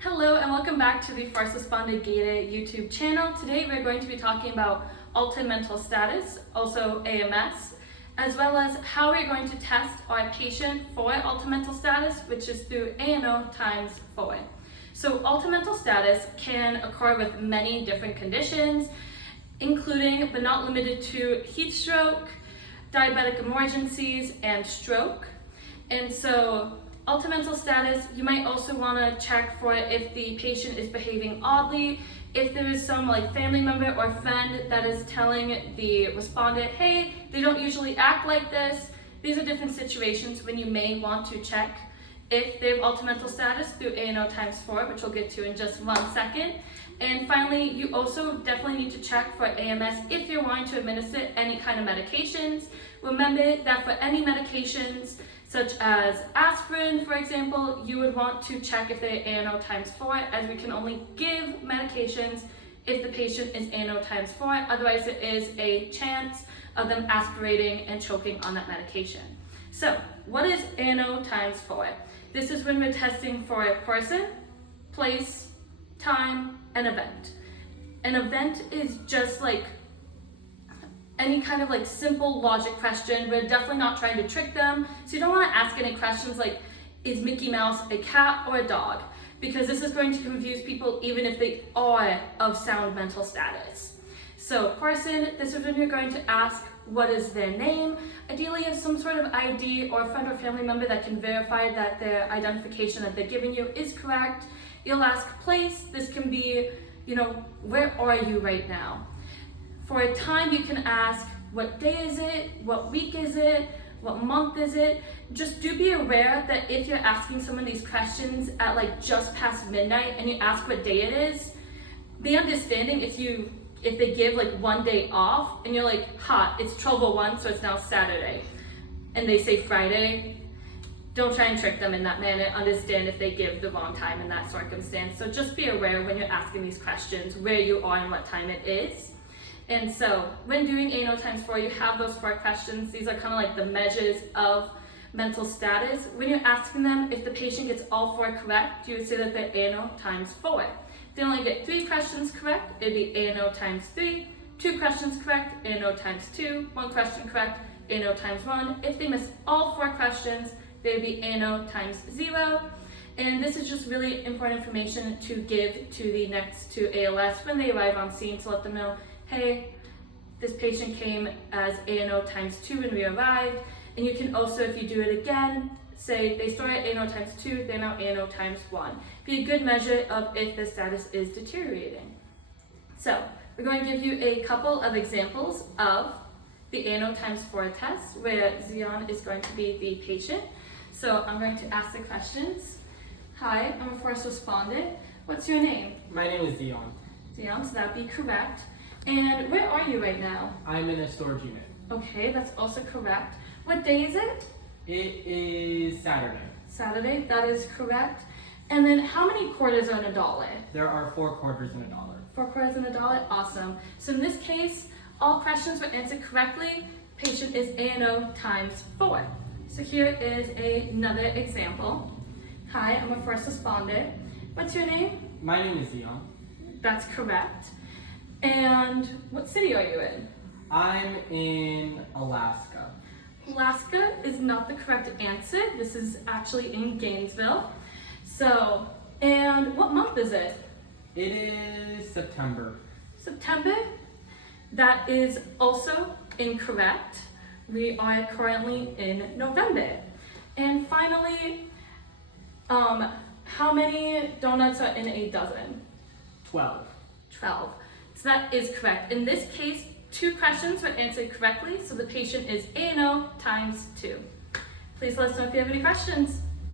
Hello and welcome back to the First Responder Gated YouTube channel. Today we're going to be talking about altered mental status, also AMS, as well as how we're going to test our patient for altered mental status, which is through ANO times 4. So altered mental status can occur with many different conditions, including but not limited to heat stroke, diabetic emergencies, and stroke. And so altered mental status, you might also want to check for if the patient is behaving oddly, if there is some family member or friend that is telling the respondent, hey, they don't usually act like this. These are different situations when you may want to check if they have altered mental status through ANO times 4, which we'll get to in just 1 second. And finally, you also definitely need to check for AMS if you're wanting to administer any kind of medications. Remember that for any medications, such as aspirin, for example, you would want to check if they're ANO times 4, as we can only give medications if the patient is ANO times 4. Otherwise, there is a chance of them aspirating and choking on that medication. So, what is ANO times 4? This is when we're testing for a person, place, time, and event. An event is just any kind of simple logic question. We're definitely not trying to trick them. So you don't want to ask any questions like, is Mickey Mouse a cat or a dog? Because this is going to confuse people even if they are of sound mental status. So person, this is when you're going to ask, what is their name? Ideally, you have some sort of ID or a friend or family member that can verify that their identification that they're giving you is correct. You'll ask place. This can be, where are you right now? For a time, you can ask, what day is it? What week is it? What month is it? Just do be aware that if you're asking someone these questions at just past midnight and you ask what day it is, be understanding if they give 1 day off and you're like, it's 12:01, so it's now Saturday, and they say Friday, don't try and trick them in that manner. Understand if they give the wrong time in that circumstance. So just be aware when you're asking these questions, where you are and what time it is. And so when doing ANO times 4, you have those 4 questions. These are kind of the measures of mental status. When you're asking them, if the patient gets all 4 correct, you would say that they're ANO times 4. If they only get 3 questions correct, it'd be ANO times 3. 2 questions correct, ANO times 2. 1 question correct, ANO times 1. If they miss all 4 questions, they'd be ANO times 0. And this is just really important information to give to the next to ALS when they arrive on scene, to let them know, hey, this patient came as ANO times 2 when we arrived. And you can also, if you do it again, say they started ANO times 2, they're now ANO times 1. Be a good measure of if the status is deteriorating. So we're going to give you a couple of examples of the ANO times 4 test, where Ziyan is going to be the patient. So I'm going to ask the questions. Hi, I'm a first responder. What's your name? My name is Ziyan. Ziyan, so that'd be correct. And where are you right now? I'm in a storage unit. Okay, that's also correct. What day is it? It is Saturday. Saturday, that is correct. And then how many quarters are in a dollar? There are 4 quarters in a dollar. 4 quarters in a dollar, awesome. So in this case, all questions were answered correctly. Patient is ANO times 4. So here is another example. Hi, I'm a first responder. What's your name? My name is Ziyan. That's correct. And what city are you in? I'm in Alaska. Alaska is not the correct answer. This is actually in Gainesville. So, and what month is it? It is September. September? That is also incorrect. We are currently in November. And finally, how many donuts are in a dozen? 12. 12. So that is correct. In this case, 2 questions were answered correctly, so the patient is ANO times 2. Please let us know if you have any questions.